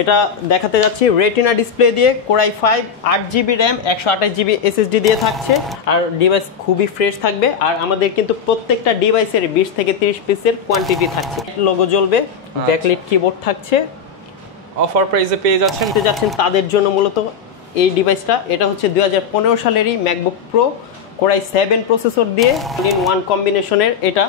এটা দেখাতে যাচ্ছি রেটিনা ডিসপ্লে দিয়ে core i 5 8GB RAM 128GB SSD দিয়ে থাকছে। আর ডিভাইস খুবই ফ্রেশ থাকবে। আর আমাদের কিন্তু প্রত্যেকটা ডিভাইসের 20 থেকে 30 পিসের কোয়ান্টিটি থাকছে। লোগো জ্বলবে, ব্যাকলাইট কিবোর্ড থাকছে। অফার প্রাইসে পেয়ে যাচ্ছেন তাদের জন্য মূলত এই ডিভাইসটা। এটা হচ্ছে 2015 সালেরই ম্যাকবুক প্রো কোরাই 7 প্রসেসর দিয়ে ইন ওয়ান কম্বিনেশনের। এটা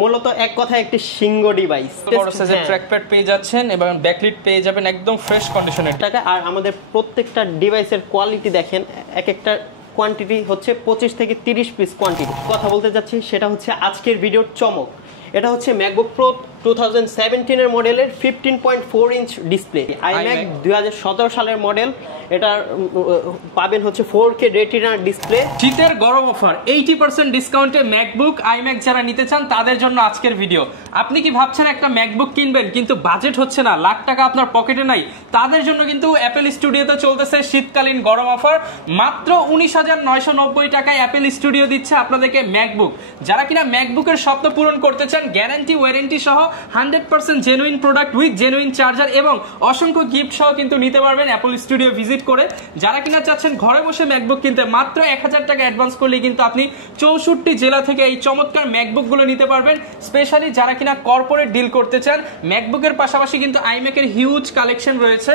মূলত এক কথায় একটি সিংহ ডিভাইস। বড় সাইজের ট্র্যাকপ্যাড পেয়ে যাচ্ছেন এবং ব্যাকলাইট পেয়ে যাবেন একদম ফ্রেশ কন্ডিশনের। আর আমাদের প্রত্যেকটা ডিভাইসের কোয়ালিটি দেখেন, এক একটা কোয়ান্টিটি হচ্ছে 25 থেকে 30 পিস কোয়ান্টিটি। কথা বলতে যাচ্ছি সেটা হচ্ছে আজকের ভিডিওর চমক। এটা হচ্ছে ম্যাকবুক প্রো 2017 এর মডেলের 15.4 ইঞ্চ ডিসপ্লে। iMac 2017 সালের মডেল। এটা পাবেন হচ্ছে 4K রেটিনা ডিসপ্লে। শীতের গরম অফার 80% ডিসকাউন্টে ম্যাকবুক iMac যারা নিতে চান তাদের জন্য আজকের ভিডিও। আপনি কি ভাবছেন একটা ম্যাকবুক কিনবেন কিন্তু বাজেট হচ্ছে না, লাখ টাকা আপনার পকেটে নাই, তাদের জন্য কিন্তু অ্যাপেল স্টুডিওতে চলতেছে শীতকালীন গরম অফার। মাত্র 19,990 টাকায় অ্যাপেল স্টুডিও দিচ্ছে আপনাদেরকে ম্যাকবুক। যারা কিনা ম্যাকবুকের স্বপ্ন পূরণ করতে চান, গ্যারান্টি ওয়ারেন্টি সহ 100% genuine product with genuine charger এবং অসংখ্য গিফট সহ কিন্তু নিতে পারবেন অ্যাপল স্টুডিও ভিজিট করে। যারা কিনা চাচ্ছেন ঘরে বসে ম্যাকবুক কিনতে, মাত্র 1000 টাকা অ্যাডভান্স করলে কিন্তু আপনি 64 জেলা থেকে এই চমৎকার ম্যাকবুক গুলো নিতে পারবেন। স্পেশালি যারা কিনা কর্পোরেট ডিল করতে চান, ম্যাকবুকের পাশাপাশি কিন্তু iMac এর হিউজ কালেকশন রয়েছে।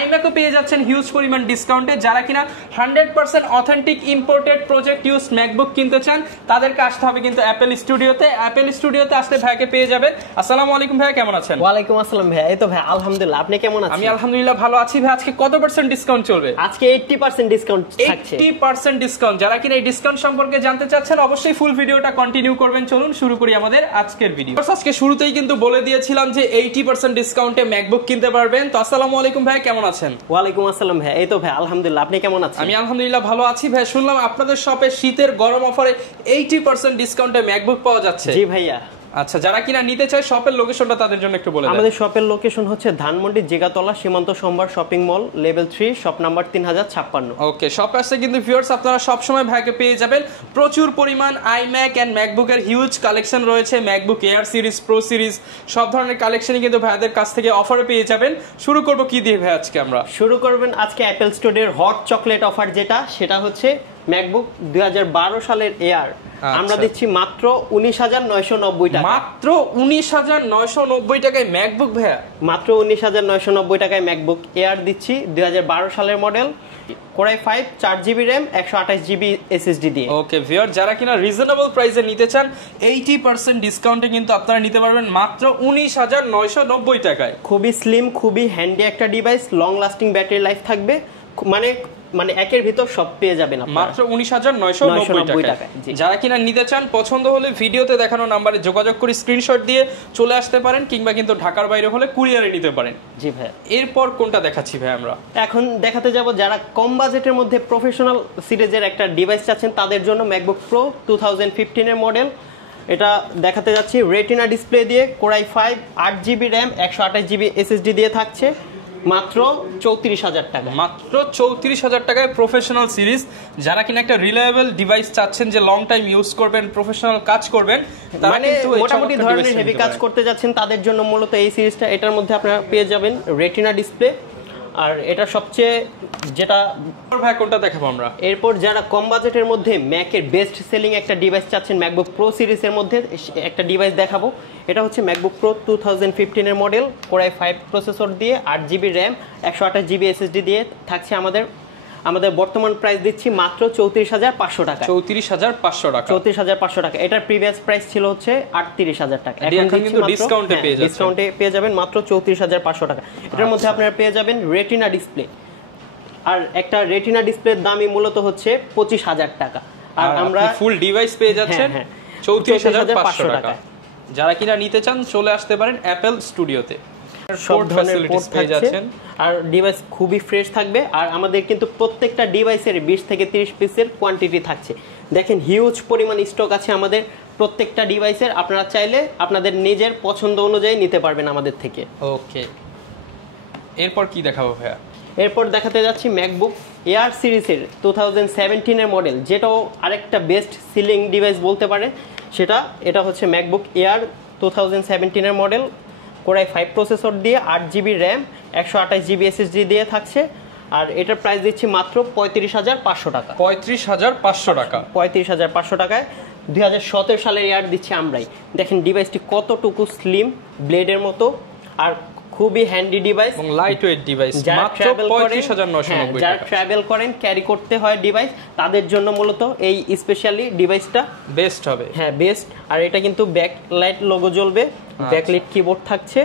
iMacও পেয়ে যাচ্ছেন হিউজ পরিমাণ ডিসকাউন্টে। যারা কিনা 100% authentic imported project use MacBook কিনতে চান, তাদেরকে আসতে হবে কিন্তু অ্যাপেল স্টুডিওতে। অ্যাপেল স্টুডিওতে আসলে ভাইকে পেয়ে যাবেন। আসসালামু আলাইকুম ভাই, কেমন আছেন? ওয়ালাইকুম আসসালাম ভাই। এই তো ভাই আলহামদুলিল্লাহ, আপনি কেমন আছেন? আমি আলহামদুলিল্লাহ ভালো আছি ভাই। আজকে কত % ডিসকাউন্ট চলবে? আজকে 80% ডিসকাউন্ট থাকছে। 80% ডিসকাউন্ট। যারা কিনা এই ডিসকাউন্ট সম্পর্কে জানতে চাচ্ছেন অবশ্যই ফুল ভিডিওটা কন্টিনিউ করবেন। চলুন শুরু করি আমাদের আজকের ভিডিও। আজকে শুরুতেই কিন্তু বলে দিয়েছিলাম যে 80% ডিসকাউন্টে ম্যাকবুক কিনতে পারবেন। তো আসসালামু আলাইকুম ভাই, কেমন আছেন? ওয়ালাইকুম আসসালাম ভাই। এই তো ভাই আলহামদুলিল্লাহ, আপনি কেমন আছেন? আমি আলহামদুলিল্লাহ ভালো আছি ভাই। শুনলাম আপনাদের শপে শীতের গরম অফারে 80% ডিসকাউন্টে ম্যাকবুক পাওয়া যাচ্ছে। জি ভাইয়া। আচ্ছা, যারা কিনা নিতে চায় শপের লোকেশনটা তাদের জন্য একটু বলে দেন। আমাদের শপের লোকেশন হচ্ছে ধানমন্ডি জিগাতলা সীমান্ত সম্ভার shopping mall level 3 shop number 3056। ওকে, শপে আসলে কিন্তু ভিউয়ার্স আপনারা সব সময় ভাইকে পেয়ে যাবেন। প্রচুর পরিমাণ iMac এন্ড ম্যাকবুকের হিউজ কালেকশন রয়েছে। MacBook air series, pro series সব ধরনের কালেকশনই কিন্তু ভাইদের কাছ থেকে অফারে পেয়ে যাবেন। শুরু করব কি দিয়ে ভাই আজকে? আমরা শুরু করবেন আজকে অ্যাপেল স্টোরের হট চকলেট অফার, সেটা হচ্ছে ম্যাকবুক 2012 সালের এয়ার। আমরা দিচ্ছি মাত্র 19,990 টাকা। মাত্র 19,990 টাকায় ম্যাকবুক ভাইয়া? মাত্র 19,990 টাকায় ম্যাকবুক এয়ার দিচ্ছি 2012 সালের model, core i 5 4GB RAM 128GB SSD দিয়ে। ওকে ভিউয়ার, যারা কিনা রিজনেবল প্রাইসে নিতে চান 80% ডিসকাউন্টে কিন্তু আপনারা নিতে পারবেন মাত্র 19,990 টাকায়। খুবই স্লিম, খুবই হ্যান্ডি একটা device, long lasting battery life থাকবে। মানে একের ভিতর সব পেয়ে যাবেন মাত্র 19,990 টাকায়। যারা কিনা নিতে চান পছন্দ হলে ভিডিওতে দেখানো নাম্বারে যোগাযোগ করে স্ক্রিনশট দিয়ে চলে আসতে পারেন, কিংবা কিন্তু ঢাকার বাইরে হলে কুরিয়ারে নিতে পারেন। জি ভাই। এরপর কোনটা দেখাচ্ছি ভাই? আমরা এখন দেখাতে যাব যারা কম বাজেটের মধ্যে প্রফেশনাল সিরিজের একটা ডিভাইস চাচ্ছেন তাদের জন্য ম্যাকবুক প্রো 2015 এর মডেল। এটা দেখাতে যাচ্ছি রেটিনা ডিসপ্লে দিয়ে core i 5 8GB RAM 128GB SSD দিয়ে থাকছে মাত্র 34,000 টাকা। মাত্র 34,000 টাকায় প্রফেশনাল সিরিজ। যারা কিনা একটা রিলায়েবল ডিভাইস চাচ্ছেন যে লং টাইম ইউজ করবেন, প্রফেশনাল কাজ করবেন, মানে মোটামুটি ধরনের হেভি কাজ করতে যাচ্ছেন তাদের জন্য মূলত এই সিরিজটা। এটার মধ্যে আপনারা পেয়ে যাবেন রেটিনা ডিসপ্লে। আর এটা সবচেয়ে যেটা ভাই কোনটা দেখাবো আমরা? এরপর যারা কম বাজেটের মধ্যে ম্যাকের বেস্ট সেলিং একটা ডিভাইস চাচ্ছেন, ম্যাকবুক প্রো সিরিজের মধ্যে একটা ডিভাইস দেখাবো। এটা হচ্ছে ম্যাকবুক প্রো 2015 এর মডেল, কোরাই 5 প্রসেসর দিয়ে 8GB র্যাম 128GB SSD দিয়ে থাকছে। আমাদের বর্তমান প্রাইস দিচ্ছি মাত্র 34,500 টাকা। 34,500 টাকা। 34,500 টাকা। এটার প্রিভিয়াস প্রাইস ছিল হচ্ছে 38,000 টাকা। এখন কিন্তু ডিসকাউন্টে পেয়ে যাবেন মাত্র 34,500 টাকা। এটার মধ্যে আপনারা পেয়ে যাবেন রেটিনা ডিসপ্লে। আর একটা রেটিনা ডিসপ্লের দামই মূলত হচ্ছে 25,000 টাকা। আর আমরা ফুল ডিভাইস পেয়ে যাচ্ছেন 34,500 টাকা। যারা কিনা নিতে চান চলে আসতে পারেন অ্যাপেল স্টুডিওতে। সব ধরনের পোর্ট পেয়ে যাচ্ছেন আর ডিভাইস খুবই ফ্রেশ থাকবে। আর আমাদের কিন্তু প্রত্যেকটা ডিভাইসের 20 থেকে 30 পিসের কোয়ান্টিটি থাকছে। দেখেন হিউজ পরিমাণ স্টক আছে আমাদের প্রত্যেকটা ডিভাইসের। আপনারা চাইলে আপনাদের নিজের পছন্দ অনুযায়ী নিতে পারবেন আমাদের থেকে। ওকে, এরপর কি দেখাবো ভাইয়া? এরপর দেখাতে যাচ্ছি ম্যাকবুক এয়ার সিরিজের 2017 এর মডেল, যেটাও আরেকটা বেস্ট সিলিং ডিভাইস বলতে পারে। এটা হচ্ছে ম্যাকবুক এয়ার 2017 এর মডেল, কোরাই 5 প্রসেসর দিয়ে 8GB র্যাম 128 GB SSD দিয়ে থাকছে। আর এটার প্রাইস দিচ্ছি মাত্র 35,500 টাকা। 35,500 টাকা। 35,500 টাকায় 2017 সালের ইয়ার দিচ্ছি আমরাই। দেখেন ডিভাইসটি কতটুকু স্লিম, ব্লেডের মতো, আর খুবই হ্যান্ডি ডিভাইস এবং লাইট ওয়েট ডিভাইস। মাত্র 35,990 যারা টাকা। ট্রাভেল করেন, ক্যারি করতে হয় ডিভাইস, তাদের জন্য মূলত এই স্পেশালি ডিভাইসটা বেস্ট হবে। হ্যাঁ বেস্ট। আর এটা কিন্তু ব্যাকলাইট লোগো জ্বলবে, ব্যাকলাইট কিবোর্ড থাকছে।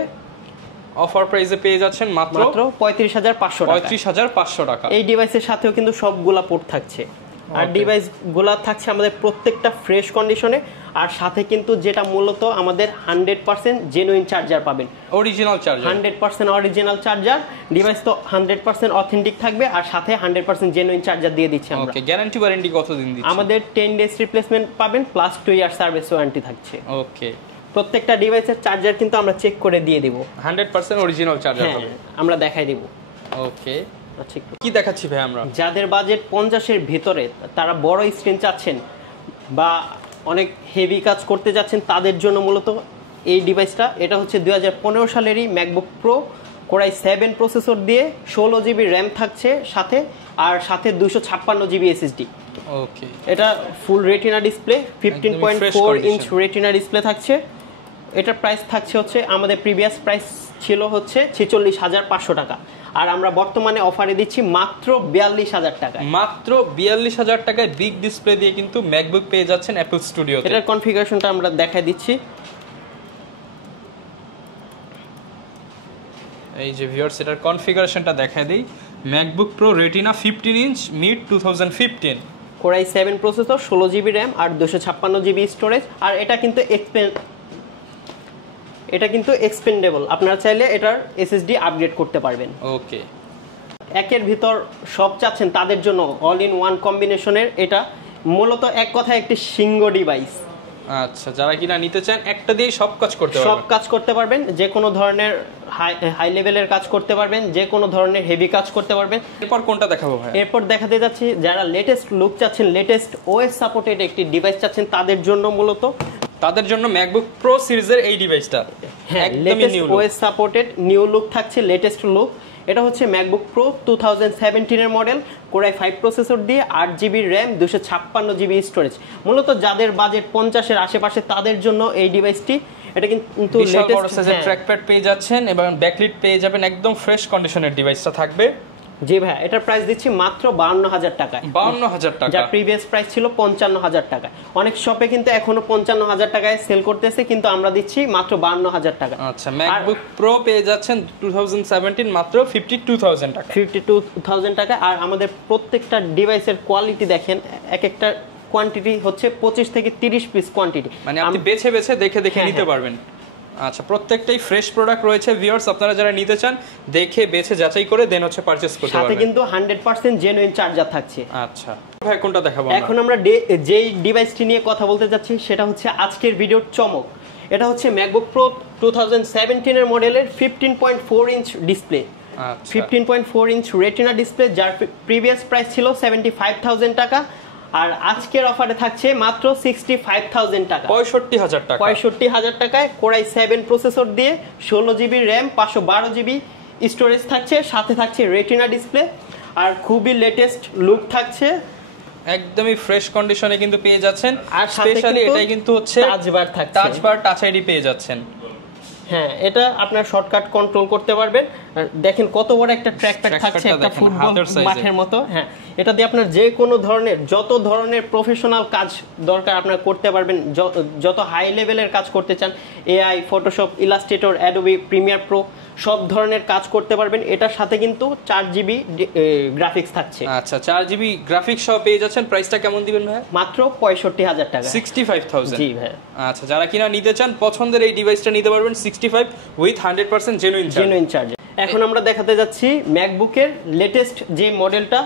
অফার প্রাইসে পেয়ে যাচ্ছেন মাত্র 35,500 টাকা। 35,500 টাকা। এই ডিভাইসের সাথেও কিন্তু সবগুলা পোর্ট থাকছে। আর ডিভাইসগুলা থাকছে আমাদের প্রত্যেকটা ফ্রেশ কন্ডিশনে। আর সাথে কিন্তু যেটা মূলত আমাদের 100% জেনুইন চার্জার পাবেন, original charger. 100% original charger. Device তো 100% অথেন্টিক থাকবে, আর সাথে 100% জেনুইন চার্জার দিয়ে দিচ্ছি আমরা। ওকে, গ্যারান্টি ওয়ারেন্টি কতদিন দিচ্ছেন? আমাদের 10 ডেজ রিপ্লেসমেন্ট পাবেন, প্লাস 2 ইয়ার সার্ভিস ওয়ারেন্টি থাকছে। ওকে, প্রত্যেকটা ডিভাইসের চার্জার কিন্তু আমরা চেক করে দিয়ে দেব। 100% অরিজিনাল চার্জার হবে। আমরা দেখাই দেব। ওকে, আচ্ছা, কি দেখাচ্ছি ভাই আমরা? যাদের বাজেট 50-এর ভিতরে, তারা বড় স্ক্রিন চাচ্ছেন বা অনেক হেভি কাজ করতে যাচ্ছেন, তাদের জন্য মূলত এই ডিভাইসটা। এটা হচ্ছে 2015 সালেরই ম্যাকবুক প্রো, কোরাই 7 প্রসেসর দিয়ে 16 GB র্যাম থাকছে সাথে, আর সাথে 256 GB SSD। ওকে, এটা full retina display, 15.4 inch retina display থাকছে। এটার প্রাইস থাকছে হচ্ছে, আমাদের প্রিভিয়াস প্রাইস ছিল হচ্ছে 46,500 টাকা, আর আমরা বর্তমানে অফারে দিচ্ছি মাত্র 42,000 টাকা। মাত্র 42,000 টাকায় বিগ ডিসপ্লে দিয়ে কিন্তু ম্যাকবুক পেয়ে যাচ্ছেন অ্যাপল স্টুডিওতে। এটার কনফিগারেশনটা আমরা দেখাই দিচ্ছি। এই যে ভিউয়ার্স, এটার কনফিগারেশনটা দেখাই দিই। MacBook Pro retina 15 inch mid 2015, core i 7 processor, 16 GB RAM আর 256 GB স্টোরেজ। আর এটা কিন্তু এক্সপেন্ডেবল, আপনারা চাইলে এটার SSD আপগ্রেড করতে পারবেন। ওকে, একের ভিতর সব চাচ্ছেন তাদের জন্য অল ইন ওয়ান কম্বিনেশনের এটা মূলত এক কথায় একটি সিঙ্গো ডিভাইস। আচ্ছা, যারা কিনা নিতে চান একটা দিয়ে সব কাজ করতে পারবেন। সব কাজ করতে পারবেন, যে কোনো ধরনের হাই লেভেলের কাজ করতে পারবেন, যে কোনো ধরনের হেভি কাজ করতে পারবেন। এরপর কোনটা দেখাবো ভাই? এরপর দেখাতে যাচ্ছি যারা লেটেস্ট লুক চাচ্ছেন, লেটেস্ট OS সাপোর্টেড একটি ডিভাইস চাচ্ছেন, তাদের জন্য মূলত ম্যাকবুক প্রো সিরিজের এই ডিভাইসটা একদমই new OS supported new look থাকছে, লেটেস্ট লুক। এটা হচ্ছে ম্যাকবুক প্রো 2017 এর মডেল, কোরাই 5 প্রসেসর দিয়ে 8 GB র্যাম, 256 GB স্টোরেজ। মূলত যাদের বাজেট 50-এর আশেপাশে, তাদের জন্য এই ডিভাইসটি। এটা কিন্তু লেটেস্ট ট্র্যাকপ্যাড পেয়ে যাচ্ছেন এবং ব্যাকলিট পেয়ে যাবেন, একদম ফ্রেশ কন্ডিশনের ডিভাইসটা থাকবে। জি ভাই, এটার প্রাইস দিচ্ছি মাত্র 52,000 টাকায়। 52,000 টাকা, যা প্রিভিয়াস প্রাইস ছিল 55,000 টাকা। অনেক শপে কিন্তু এখনো 55,000 টাকায় সেল করতেছে, কিন্তু আমরা দিচ্ছি মাত্র 52,000 টাকা। আচ্ছা, ম্যাকবুক প্রো পেয়ে যাচ্ছেন 2017 মাত্র 52,000 টাকা। 52,000 টাকা। আর আমাদের প্রত্যেকটা ডিভাইসের কোয়ালিটি দেখেন, এক একটা কোয়ান্টিটি হচ্ছে 25 থেকে 30 পিস কোয়ান্টিটি, মানে আপনি বেছে বেছে দেখে নিতে পারবেন। আচ্ছা, প্রত্যেকটাই ফ্রেশ প্রোডাক্ট রয়েছে ভিউয়ার্স, আপনারা যারা নিতে চান দেখে বেছে যাচাই করে দেন হচ্ছে পারচেজ করতে পারবেন। সাথে কিন্তু 100% জেনুইন চার্জার থাকছে। আচ্ছা ভাই, কোনটা দেখাবো? এখন আমরা যেই ডিভাইসটি নিয়ে কথা বলতে যাচ্ছি, সেটা হচ্ছে আজকের ভিডিওর চমক। এটা হচ্ছে ম্যাকবুক প্রো 2017 এর মডেলের 15.4 inch display. 15.4 inch retina display, যার প্রিভিয়াস প্রাইস ছিল 75,000 টাকা, আর আজকের অফারে থাকছে মাত্র 65,000 টাকা। 65,000 টাকা। 65,000 টাকায় কোরাই 7 প্রসেসর দিয়ে 16 GB র্যাম, 512 GB স্টোরেজ থাকছে, সাথে থাকছে রেটিনা ডিসপ্লে, আর খুবই লেটেস্ট লুক থাকছে। একদমই ফ্রেশ কন্ডিশনে কিন্তু পেয়ে যাচ্ছেন। আর স্পেশালি এটাই কিন্তু হচ্ছে টাচ বার থাকছে, টাচ বার, টাচ আইডি পেয়ে যাচ্ছেন। হ্যাঁ, এটা আপনার শর্টকাট কন্ট্রোল করতে পারবেন। দেখেন কত বড় একটা ট্র্যাকপ্যাড থাকছে, একটা ফুটবল মাঠের মতো। হ্যাঁ, এটা দিয়ে আপনার যে কোনো ধরনের, যত ধরনের প্রফেশনাল কাজ দরকার আপনারা করতে পারবেন। যত হাই লেভেলের কাজ করতে চান, AI, Photoshop, Illustrator, Adobe Premiere Pro, সব ধরনের কাজ করতে পারবেন। এটার সাথে কিন্তু 4 GB গ্রাফিক্স থাকছে। আচ্ছা, 4 GB গ্রাফিক্স সহ পেয়ে যাচ্ছেন। প্রাইসটা কেমন দিবেন ভাই? মাত্র 65,000 টাকা। 65,000। জি ভাই। আচ্ছা, যারা কিনা নিতে চান পছন্দের এই ডিভাইসটা নিতে পারবেন 65 উইথ 100% জেনুইন চার্জ। এখন আমরা দেখাতে যাচ্ছি ম্যাকবুকের লেটেস্ট যে মডেলটা,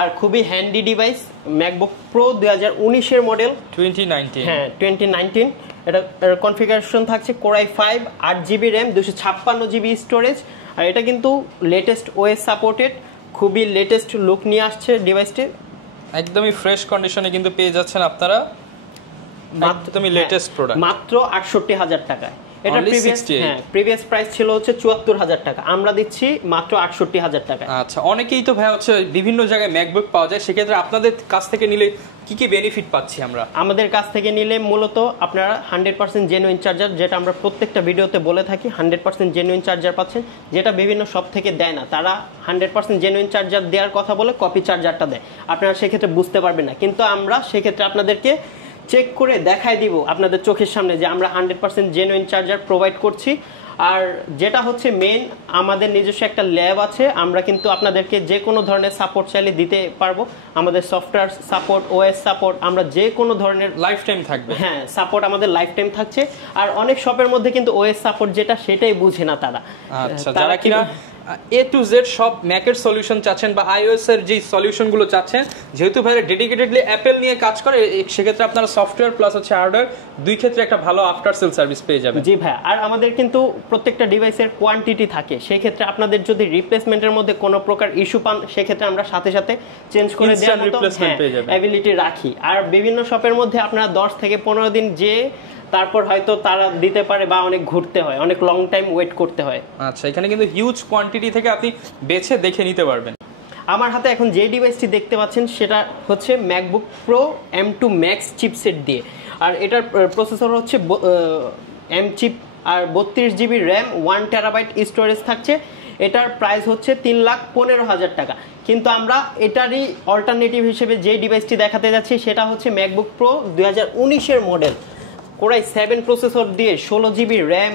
আর খুবই হ্যান্ডি ডিভাইস, ম্যাকবুক প্রো 2019 এর মডেল, 2019। হ্যাঁ, 2019। এটা কনফিগারেশন থাকছে core i 5, 8 GB RAM, 256 GB storage. আর এটা কিন্তু লেটেস্ট OS সাপোর্টেড, খুবই লেটেস্ট লুক নিয়ে আসছে ডিভাইসটি। একদমই ফ্রেশ কন্ডিশনে কিন্তু পেয়ে যাচ্ছেন আপনারা, একদমই লেটেস্ট প্রোডাক্ট, মাত্র 68,000 টাকায়। এটা Only প্রিভিয়াস 68 হ্যাঁ প্রিভিয়াস প্রাইস ছিল হচ্ছে ৭৪,০০০ টাকা, আমরা দিচ্ছি মাত্র ৬৮,০০০ টাকা। আচ্ছা, অনেকেই তো ভাই হচ্ছে বিভিন্ন জায়গায় ম্যাকবুক পাওয়া যায়, সেক্ষেত্রে আপনাদের কাছ থেকে নিলে কি কি বেনিফিট পাচ্ছি আমরা? আমাদের কাছ থেকে নিলে মূলত আপনারা 100% জেনুইন চার্জার, যেটা আমরা প্রত্যেকটা ভিডিওতে বলে থাকি, 100% জেনুইন চার্জার পাচ্ছেন, যেটা বিভিন্ন শপ থেকে দেয় না। তারা 100% জেনুইন চার্জার দেওয়ার কথা বলে কপি চার্জারটা দেয়, আপনারা সেক্ষেত্রে বুঝতে পারবেন না। কিন্তু আমরা সেক্ষেত্রে আপনাদেরকে চেক করে দেখাই দিব আপনাদের চোখের সামনে যে আমরা 100% জেনুইন চার্জার প্রোভাইড করছি। আর যেটা হচ্ছে মেইন, আমাদের নিজস্ব একটা ল্যাব আছে, আমরা কিন্তু আপনাদেরকে যে কোনো ধরনের সাপোর্ট চাইলে দিতে পারবো। আমাদের সফটওয়্যার সাপোর্ট, ওএস সাপোর্ট, আমরা যে কোনো ধরনের লাইফ টাইম থাকবে। হ্যাঁ, সাপোর্ট আমাদের লাইফ টাইম থাকছে। আর অনেক শপের মধ্যে কিন্তু ওএস সাপোর্ট যেটা, সেটাই বুঝে না তারা। আচ্ছা, যারা কিনা A to Z সব ম্যাকের সলিউশন চাচ্ছেন বা iOS এর যে সলিউশনগুলো চাচ্ছেন, যেহেতু ভাই ডেডিকেটেডলি অ্যাপেল নিয়ে কাজ করে, সেক্ষেত্রে আপনারা সফটওয়্যার প্লাস হচ্ছে হার্ডওয়্যার দুই ক্ষেত্রে একটা ভালো আফটার সেল সার্ভিস পেয়ে যাবেন। জি ভাই, আর আমাদের কিন্তু প্রত্যেকটা ডিভাইসের কোয়ান্টিটি থাকে, সেক্ষেত্রে আপনাদের যদি রিপ্লেসমেন্টের মধ্যে কোনো প্রকার ইস্যু পান, সেক্ষেত্রে আমরা সাথে সাথে চেঞ্জ করে দেওয়ার মতো অ্যাবিলিটি রাখি। আর বিভিন্ন শপের মধ্যে আপনারা 10 থেকে 15 দিন যে তারপর হয়তো তারা দিতে পারে, বা অনেক ঘুরতে হয়, অনেক লং টাইম ওয়েট করতে হয়। আচ্ছা, এখানে কিন্তু হিউজ কোয়ান্টিটি থেকে আপনি বেছে দেখে নিতে পারবেন। আমার হাতে এখন যে ডিভাইসটি দেখতে পাচ্ছেন সেটা হচ্ছে MacBook pro M2 Max chipset দিয়ে, আর এটার প্রসেসর হচ্ছে M চিপ, আর 32 GB র্যাম, 1 টেরাবাইট স্টোরেজ থাকছে। এটার প্রাইস হচ্ছে 3,15,000 টাকা। কিন্তু আমরা এটারই অল্টারনেটিভ হিসেবে যে ডিভাইসটি দেখাতে যাচ্ছি সেটা হচ্ছে ম্যাকবুক প্রো 2019-এর মডেল, কোরাই 7 প্রসেসর দিয়ে 16 GB র্যাম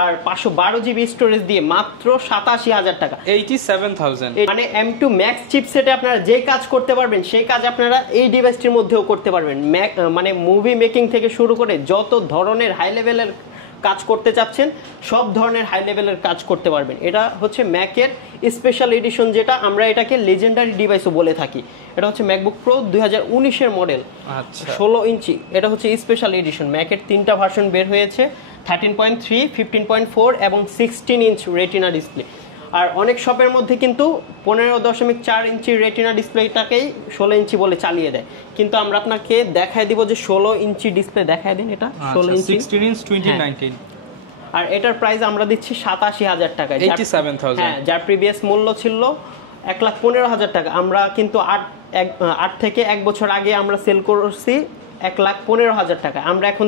আর 512 GB স্টোরেজ দিয়ে মাত্র 87,000 টাকা, 87,000। মানে M2 Max চিপসেটে আপনারা যে কাজ করতে পারবেন সেই কাজ আপনারা এই ডিভাইসটির মধ্যেও করতে পারবেন। মানে মুভি মেকিং থেকে শুরু করে যত ধরনের হাই লেভেলের কাজ করতে চাচ্ছেন, সব ধরনের হাই লেভেলের কাজ করতে পারবেন। এটা হচ্ছে ম্যাকের স্পেশাল এডিশন, যেটা আমরা এটাকে লেজেন্ডারি ডিভাইসও বলে থাকি। এটা হচ্ছে ম্যাকবুক প্রো 2019-এর মডেল, আচ্ছা 16 ইঞ্চি। এটা হচ্ছে স্পেশাল এডিশন। ম্যাকের 3টা ভার্সন বের হয়েছে, 13.3, 15.4 এবং 16 ইঞ্চ রেটিনা ডিসপ্লে। আর অনেক শপের মধ্যে কিন্তু 15.4 ইঞ্চি রেটিনা ডিসপ্লেটাকেই 16 ইঞ্চি বলে চালিয়ে দেয়, কিন্তু আমরা আপনাকে দেখায় দিব যে 16 ইঞ্চি ডিসপ্লে দেখায় দিন। এটা 16 ইঞ্চি 16 ইঞ্চ 2019। আর এটার প্রাইস আমরা দিচ্ছি 87,000 টাকা, 87,000। হ্যাঁ, যার প্রিভিয়াস মূল্য ছিল 1,15,000 টাকা। আমরা কিন্তু 8 থেকে 1 বছর আগে আমরা সেল করছি 1,15,000 টাকা। আমরা এখন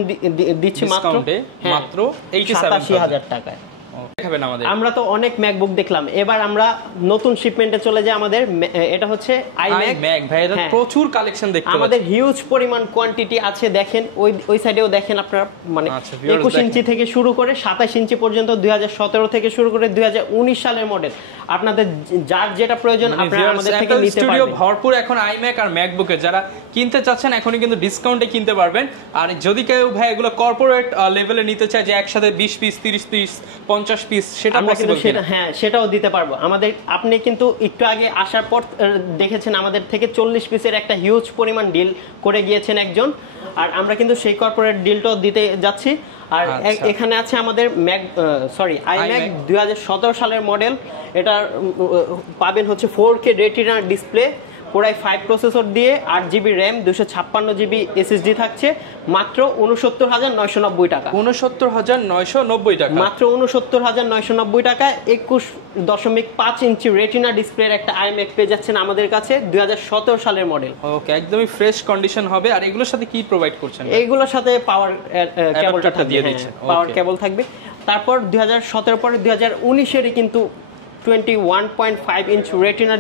দিচ্ছি মাত্র 87,000 টাকায়। আমরা তো অনেক ম্যাকবুক দেখলাম, এবার আমরা নতুন শিপমেন্টে চলে যাই। আমাদের এটা হচ্ছে iMac ভাই, এটা প্রচুর কালেকশন দেখতে পাচ্ছেন, আমাদের হিউজ পরিমাণ কোয়ান্টিটি আছে। দেখেন ওই সাইডেও দেখেন আপনারা, মানে 21 ইঞ্চি থেকে শুরু করে 27 ইঞ্চি পর্যন্ত, 2017 থেকে শুরু করে 2019 সালের মডেল। আপনাদের যার যেটা প্রয়োজন আপনারা আমাদের থেকে নিতে পারবেন। ভরপুর এখন iMac আর ম্যাকবুকে যারা কিনতে চাচ্ছেন এখনই কিন্তু ডিসকাউন্টে কিনতে পারবেন। আর যদি কেউ ভাই এগুলো কর্পোরেট লেভেলে নিতে চায়, যে একসাথে 20 পিস 30 পিস 50 পিস, সেটা পসিবল কিনা? হ্যাঁ, সেটাও দিতে পারবো। আমাদের আপনি কিন্তু একটু আগে আসার পর দেখেছেন আমাদের থেকে 40 পিসের একটা হিউজ পরিমাণ ডিল করে গিয়েছেন একজন, আর আমরা কিন্তু সেই কর্পোরেট ডিলটাও দিতে যাচ্ছি। আর এখানে আছে আমাদের iMac 2017 সালের মডেল। এটা পাবেন হচ্ছে 4K retina display, core i 5 processor দিয়ে, 8 GB র্যাম, 256 GB SSD থাকছে, মাত্র 69,990 টাকা। 69,990 টাকা, মাত্র 69,990 টাকায় 21.5 ইঞ্চি রেটিনা ডিসপ্লের একটা iMac পেয়ে যাচ্ছেন আমাদের কাছে, 2017 সালের মডেল। ওকে, একদমই ফ্রেশ কন্ডিশন হবে। আর এগুলোর সাথে কি প্রোভাইড করছেন? এইগুলোর সাথে পাওয়ার কেবলটা দিয়ে দিচ্ছেন, পাওয়ার কেবল থাকবে। তারপর 2017 পরে 2019-এরই কিন্তু 21.5 inch retina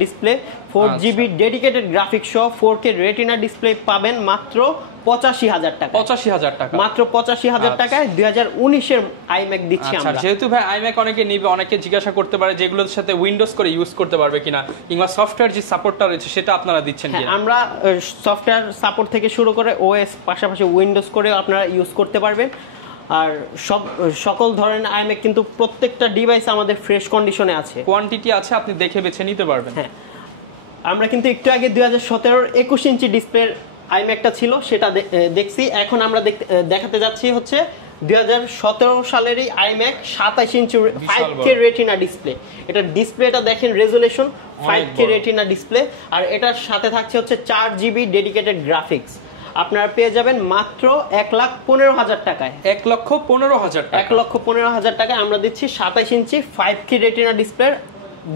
display, 4 GB dedicated graphics সহ 4K রেটিনা ডিসপ্লে পাবেন মাত্র 85,000 টাকা। 85,000 টাকা, মাত্র 85,000 টাকায় 2019-এর iMac দিচ্ছি আমরা। যেহেতু ভাই iMac অনেকে নিবে, অনেকে জিজ্ঞাসা করতে পারে যেগুলোর সাথে উইন্ডোজ করে ইউজ করতে পারবে কিনা, কিংবা সফটওয়্যার যে সাপোর্টটা রয়েছে সেটা আপনারা দিচ্ছেন কিনা? আমরা সফটওয়্যার সাপোর্ট থেকে শুরু করে ওএস, পাশাপাশি উইন্ডোজ করে আপনারা ইউজ করতে পারবেন। আর সকল ধরনের iMac কিন্তু প্রত্যেকটা ডিভাইস আমাদের ফ্রেশ কন্ডিশনে আছে, কোয়ান্টিটি আছে, আপনি দেখে বেছে নিতে পারবেন। হ্যাঁ, আমরা কিন্তু একটু আগে 2017-র 21 ইঞ্চি ডিসপ্লের iMacটা ছিল, সেটা দেখছি। এখন আমরা দেখাতে যাচ্ছি হচ্ছে 2017 সালেরই iMac 27 ইঞ্চি 5K রেটিনা ডিসপ্লে। এটা ডিসপ্লেটা দেখেন, রেজোলিউশন 5K রেটিনা ডিসপ্লে, আর এটার সাথে থাকছে হচ্ছে 4 GB ডেডিকেটেড গ্রাফিক্স। আপনারা পেয়ে যাবেন মাত্র 1,15,000 টাকায়। 1,15,000 টাকা। 1,15,000 টাকায় আমরা দিচ্ছি 27 ইঞ্চি 5K retina display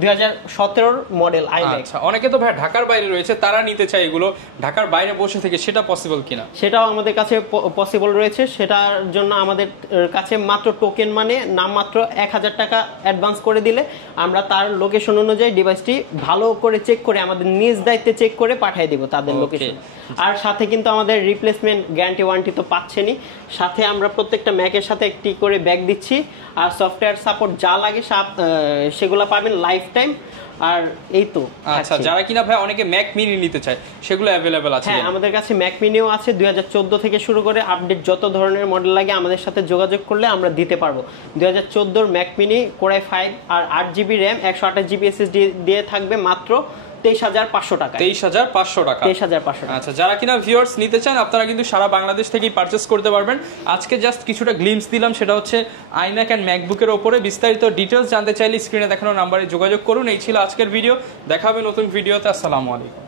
2017 model IMAX. আচ্ছা, অনেকে তো ভাই ঢাকার বাইরে রয়েছে, তারা নিতে চায় এগুলো ঢাকার বাইরে বসে থেকে, সেটা পসিবল কিনা? সেটাও আমাদের কাছে পসিবল রয়েছে। সেটার জন্য আমাদের কাছে মাত্র টোকেন মানে নামমাত্র 1,000 টাকা অ্যাডভান্স করে দিলে আমরা তার লোকেশন অনুযায়ী ডিভাইসটি ভালো করে চেক করে আমাদের নিজ দায়িত্বে চেক করে পাঠিয়ে দিব তাদের লোকেশন। আর সাথে কিন্তু আমাদের রিপ্লেসমেন্ট গ্যারান্টি ওয়ারেন্টি তো পাচ্ছেনই, সাথে আমরা প্রত্যেকটা ম্যাকের সাথে একটি করে ব্যাগ দিচ্ছি। আর সফটওয়্যার সাপোর্ট যা লাগে সেগুলো পাবেন লাইফ টাইম। আর এই তো। আচ্ছা, যারা কিনা ভাই অনেকে ম্যাক মিনি নিতে চায় সেগুলো অ্যাভেলেবেল আছে? হ্যাঁ, আমাদের কাছে ম্যাক মিনিও আছে 2014 থেকে শুরু করে আপডেট যত ধরনের মডেল লাগে আমাদের সাথে যোগাযোগ করলে আমরা দিতে পারবো। 2014 ম্যাক মিনি কোরাই 5 আর 8GB র্যাম 128GB SSD দিয়ে থাকবে মাত্র 23,500 টাকা। 23,500 টাকা। 23,500 টাকা। আচ্ছা, যারা কিনা ভিউয়ার্স নিতে চান আপনারা কিন্তু সারা বাংলাদেশ থেকেই পারচেস করতে পারবেন। আজকে জাস্ট কিছুটা গ্লিমস দিলাম, সেটা হচ্ছে আইম্যাক এন্ড ম্যাকবুকের উপরে। বিস্তারিত ডিটেলস জানতে চাইলে স্ক্রিনে দেখানো নাম্বারে যোগাযোগ করুন। এই ছিল আজকের ভিডিও, দেখা হবে নতুন ভিডিওতে। আসসালামু আলাইকুম।